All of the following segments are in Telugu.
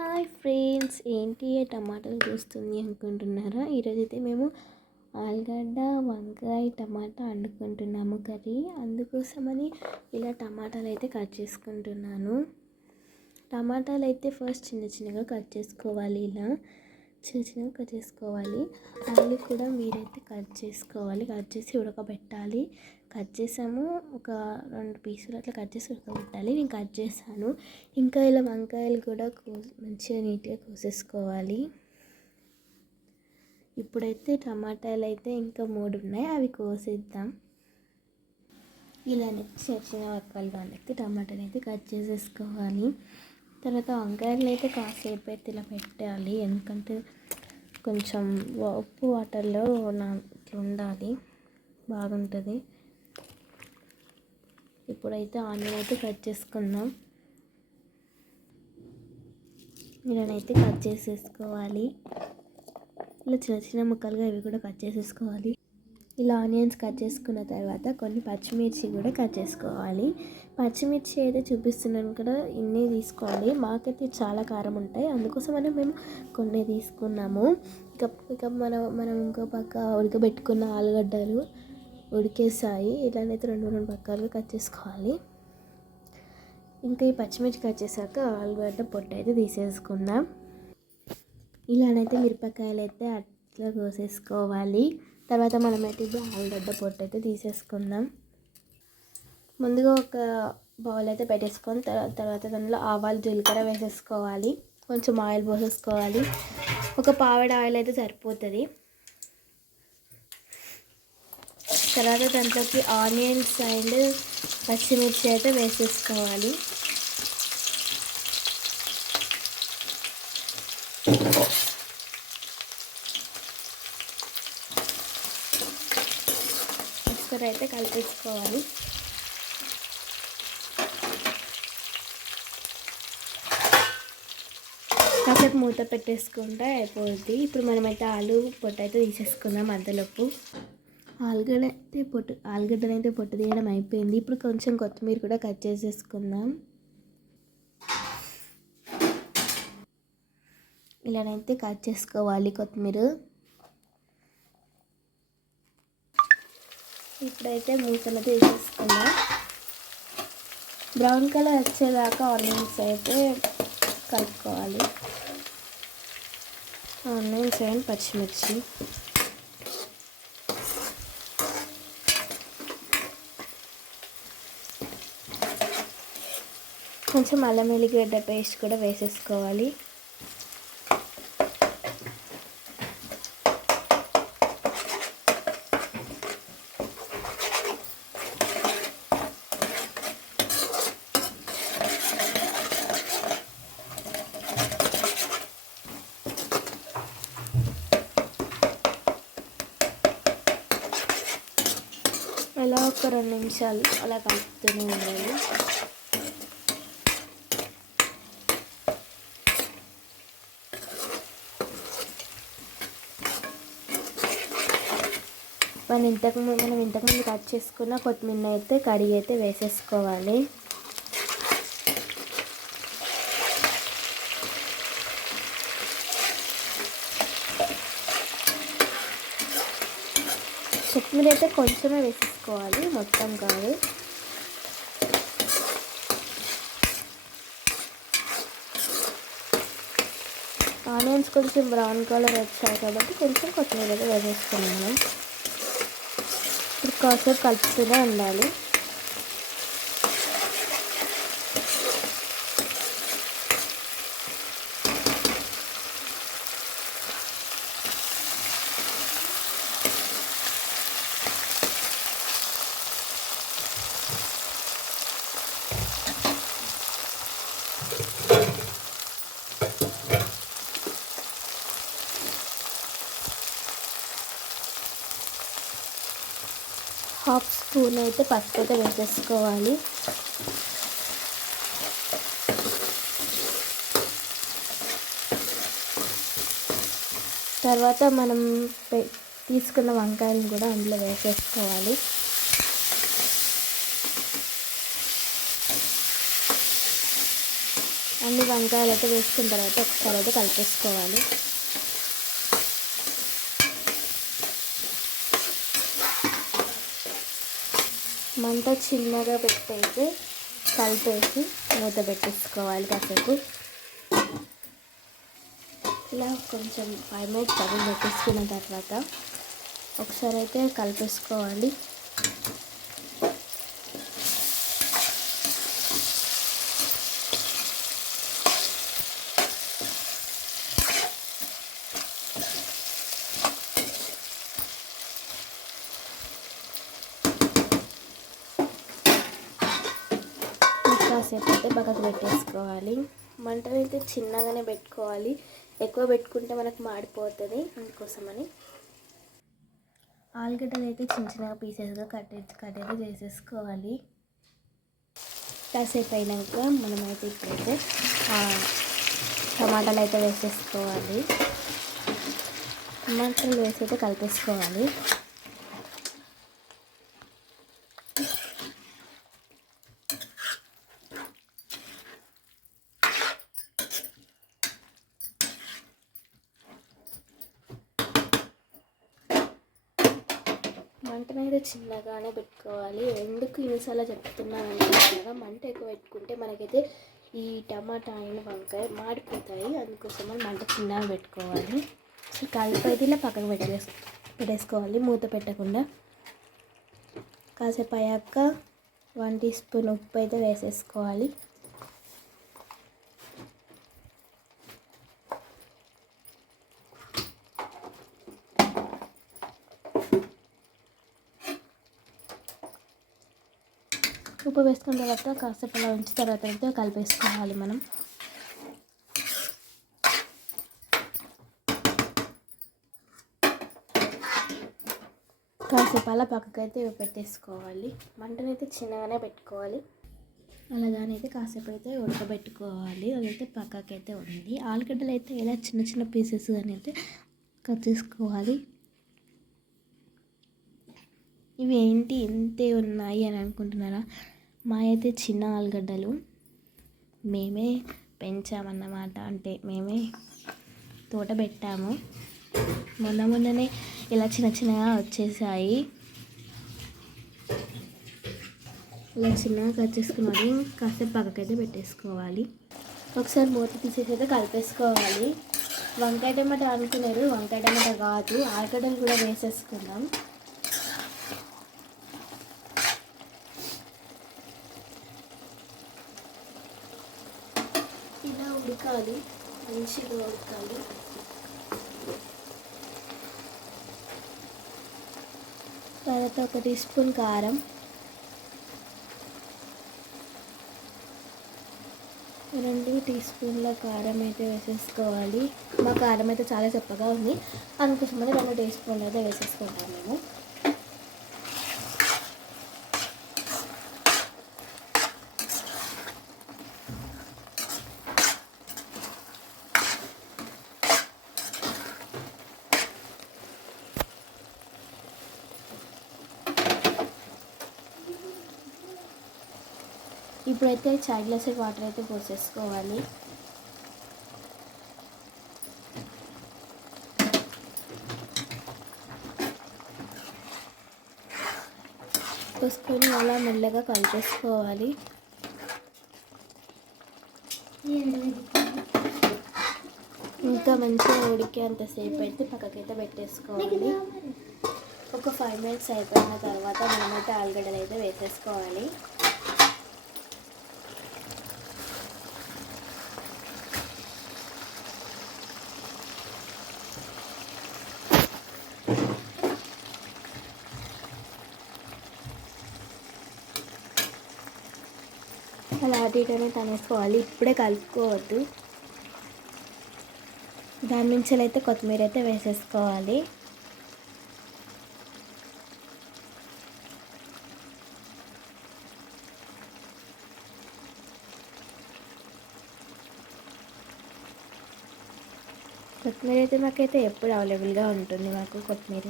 హాయ్ ఫ్రెండ్స్, ఏంటి టమాటాలు చూస్తుంది అనుకుంటున్నారా? ఈరోజైతే మేము ఆలుగడ్డ, వంకాయ, టమాటా వండుకుంటున్నాము కర్రీ. అందుకోసమని ఇలా టమాటాలు అయితే కట్ చేసుకుంటున్నాను. టమాటాలు అయితే ఫస్ట్ చిన్న చిన్నగా కట్ చేసుకోవాలి. ఇలా చిన్న చిన్నగా కట్ చేసుకోవాలి. ఆలు కూడా మీరైతే కట్ చేసుకోవాలి. కట్ చేసి ఉడకబెట్టాలి. కట్ చేసాము, ఒక 2 పీసులు అట్లా కట్ చేసి ఉడకబెట్టాలి. నేను కట్ చేశాను. ఇంకా ఇలా వంకాయలు కూడా మంచిగా నీట్గా కోసేసుకోవాలి. ఇప్పుడైతే టమాటాలు అయితే ఇంకా 3 ఉన్నాయి, అవి కోసేద్దాం. ఇలానే చిన్న చిన్న వక్కలు అయితే టమాటాలు అయితే కట్ చేసేసుకోవాలి. తర్వాత వంకాయలు అయితే కాసేపు అయితే ఇలా పెట్టాలి, ఎందుకంటే కొంచెం ఉప్పు వాటర్లో ఇట్లా ఉండాలి, బాగుంటుంది. ఇప్పుడైతే ఆనియన్ అయితే కట్ చేసుకుందాం. ఇలానైతే కట్ చేసేసుకోవాలి. ఇలా చిన్న చిన్న ముక్కలుగా ఇవి కూడా కట్ చేసేసుకోవాలి. ఇలా ఆనియన్స్ కట్ చేసుకున్న తర్వాత కొన్ని పచ్చిమిర్చి కూడా కట్ చేసుకోవాలి. పచ్చిమిర్చి అయితే చూపిస్తున్నాను కదా, ఇన్ని తీసుకోండి. మాకైతే చాలా కారం ఉంటాయి, అందుకోసమనే మేము కొన్ని తీసుకున్నాము. ఇక మనం ఇంకో పక్క ఉడకబెట్టుకున్న ఆలుగడ్డలు ఉడికేసాయి. ఇలానైతే 2 పక్కలుగా కట్ చేసుకోవాలి. ఇంకా ఈ పచ్చిమిర్చి కట్ చేశాక ఆలుగడ్డ పొట్టు అయితే తీసేసుకుందాం. ఇలానైతే మిరపకాయలు అయితే అట్లా కోసేసుకోవాలి. తర్వాత మనమైతే ఇప్పుడు ఆలుగడ్డ పొట్టు అయితే తీసేసుకుందాం. ముందుగా ఒక బౌల్ అయితే పెట్టేసుకొని తర్వాత దానిలో ఆవాలు, జీలకర్ర వేసేసుకోవాలి. కొంచెం ఆయిల్ పోసేసుకోవాలి. ఒక పావడ ఆయిల్ అయితే సరిపోతుంది. తర్వాత దాంట్లోకి ఆనియన్స్ అండ్ పచ్చిమిర్చి అయితే వేసేసుకోవాలి. అయితే కలిపేసుకోవాలి. కాసేపు మూత పెట్టేసుకుంటే అయిపోద్ది. ఇప్పుడు మనమైతే ఆలు పొట్టు అయితే తీసేసుకుందాం. మధ్యలోపు ఆలుగడ్డనైతే పొట్టు తీయడం అయిపోయింది. ఇప్పుడు కొంచెం కొత్తిమీర కూడా కట్ చేసేసుకుందాం. ఇలానైతే కట్ చేసుకోవాలి కొత్తిమీర. ఇప్పుడైతే మూతలు తీసేసుకుందాం. బ్రౌన్ కలర్ వచ్చేదాకా ఆనియన్స్ అయితే కలుపుకోవాలి. ఆనియన్స్ అండ్ పచ్చిమిర్చి, కొంచెం అల్లం వెల్లిగడ్డ పేస్ట్ కూడా వేసేసుకోవాలి. అలా ఒక 2 నిమిషాలు అలా కలుపుతూనే ఉండాలి. మనం ఇంతకుముందు కట్ చేసుకున్న కొత్తిమీర అయితే కడిగి అయితే వేసేసుకోవాలి. కొత్తిమీర అయితే కొంచెమే వేసేసుకోవాలి, మొత్తం కాదు. ఆనియన్స్ కొంచెం బ్రౌన్ కలర్ వచ్చాయి కాబట్టి కొంచెం కొత్తిమీర అయితే వేసేసుకున్నాను. ఇప్పుడు కాసేపు కలుపుతూనే ఉండాలి. హాఫ్ స్పూన్ అయితే పసుపు అయితే వేసేసుకోవాలి. తర్వాత మనం తీసుకున్న వంకాయలను కూడా అందులో వేసేసుకోవాలి. అన్ని వంకాయలు అయితే వేసుకున్న తర్వాత ఒకసారి అయితే కలిపేసుకోవాలి. మంట చిన్నగా పెట్టయితే కలిపేసి మూత పెట్టేసుకోవాలి కాసేపు. ఇలా కొంచెం 5 మినిట్స్ పక్కన పెట్టేసుకున్న తర్వాత ఒకసారి అయితే కలిపేసుకోవాలి. కాసేపు అయితే పక్కకు పెట్టేసుకోవాలి. మంటనైతే చిన్నగానే పెట్టుకోవాలి, ఎక్కువ పెట్టుకుంటే మనకు మాడిపోతుంది. అందుకోసమని ఆలుగడ్డలు అయితే చిన్న చిన్నగా పీసెస్గా కట్ అయితే చేసేసుకోవాలి. కాసేపు అయినాక మనమైతే ఇప్పుడైతే టమాటాలు అయితే వేసేసుకోవాలి. టమాటాలు వేసి అయితే కలిపేసుకోవాలి. మంటనైతే చిన్నగానే పెట్టుకోవాలి. ఎందుకు ఇన్నిసార్లు చెప్తున్నాను అనుకుంటున్నాగా, మంట ఎక్కువ పెట్టుకుంటే మనకైతే ఈ టమాటా అయిన వంకాయ మాడిపోతాయి. అందుకోసమని మంట చిన్నగా పెట్టుకోవాలి. సో కలిపి ఇలా పక్కకు పెట్టేసుకోవాలి మూత పెట్టకుండా. కాసేపు అయ్యాక 1 టీ స్పూన్ ఉప్పు అయితే వేసేసుకోవాలి. ఉప్పు వేసుకున్న తర్వాత కాసేపు అలా ఉంచిన తర్వాత అయితే కలిపేసుకోవాలి మనం. కాసేపు అలా పక్కకైతే పెట్టేసుకోవాలి. మంటనైతే చిన్నగానే పెట్టుకోవాలి. అలాగానైతే కాసేపు అయితే ఉడకబెట్టుకోవాలి. అదైతే పక్కకైతే ఉంది. ఆలుగడ్డలు అయితే ఇలా చిన్న చిన్న పీసెస్ అని అయితే కట్ చేసుకోవాలి. ఇవి ఏంటి ఇంతే ఉన్నాయి అని అనుకుంటున్నారా? మా అయితే చిన్న ఆలుగడ్డలు మేమే పెంచామన్నమాట. అంటే మేమే తోట పెట్టాము. మొన్ననే ఇలా చిన్న చిన్నగా వచ్చేసాయి. ఇలా చిన్నగా కట్ చేసుకున్నది కాసేపు పక్కకైతే పెట్టేసుకోవాలి. ఒకసారి మూత తీసేసి అయితే కలిపేసుకోవాలి. వంకాయ టమాటా అనుకున్నారు, వంకాయ టమాటా కాదు, ఆలుగడ్డలు కూడా వేసేసుకుందాం. ఇలా ఉడకాలి, మంచిగా ఉడకాలి. తర్వాత 1 టీ స్పూన్ కారం, 2 టీ స్పూన్ల కారం అయితే వేసేసుకోవాలి. మా కారం అయితే చాలా చప్పగా ఉంది, అందుకోసమని 2 టీ స్పూన్లు అయితే వేసేసుకుంటాం మేము. ఇప్పుడైతే చాయ్ గ్లాస్ వాటర్ అయితే పోసేసుకోవాలి. పోసుకొని అలా మెల్లగా కలిపేసుకోవాలి. ఇంకా మంచిగా ఉడికి అంతసేపు అయితే పక్కకైతే పెట్టేసుకోవాలి. ఒక 5 మినిట్స్ అయిపోయిన తర్వాత మనమైతే ఆలుగడ్డలు అయితే వేసేసుకోవాలి. అలా అటు ఇటునే తనేసుకోవాలి. ఇప్పుడే కలుపుకోవద్దు. దాని నుంచి అయితే కొత్తిమీర అయితే వేసేసుకోవాలి. కొత్తిమీర అయితే మాకైతే ఎప్పుడు అవైలబుల్గా ఉంటుంది. మాకు కొత్తిమీర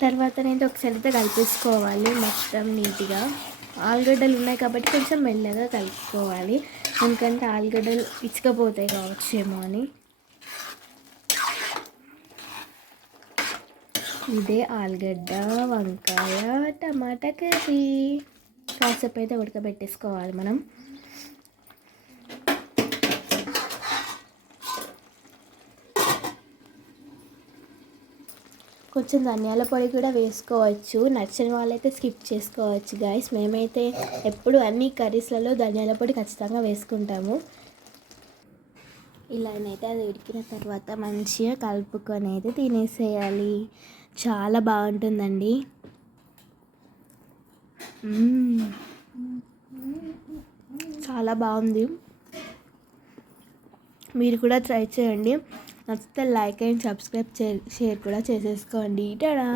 తర్వాత నేను ఒకసారి అయితే కలిపేసుకోవాలి మొత్తం నీట్గా. ఆలుగడ్డలు ఉన్నాయి కాబట్టి కొంచెం మెల్లగా కలుపుకోవాలి, ఎందుకంటే ఆలుగడ్డలు ఇచ్చకపోతాయి కావచ్చేమో అని. ఇదే ఆలుగడ్డ వంకాయ టమాటా కర్రీ. కాసేపు అయితే ఉడకబెట్టేసుకోవాలి మనం. కొంచెం ధనియాల పొడి కూడా వేసుకోవచ్చు, నచ్చని వాళ్ళైతే స్కిప్ చేసుకోవచ్చు గాయస్. మేమైతే ఎప్పుడు అన్ని కర్రీస్లలో ధనియాల పొడి ఖచ్చితంగా వేసుకుంటాము. ఇలానైతే అది ఉడికిన తర్వాత మంచిగా కలుపుకొని అయితే తినేసేయాలి. చాలా బాగుంటుందండి. చాలా బాగుంది. మీరు కూడా ట్రై చేయండి. నచ్చితే లైక్ అండ్ సబ్స్క్రైబ్ షేర్ కూడా చేసేసుకోండి. టడా.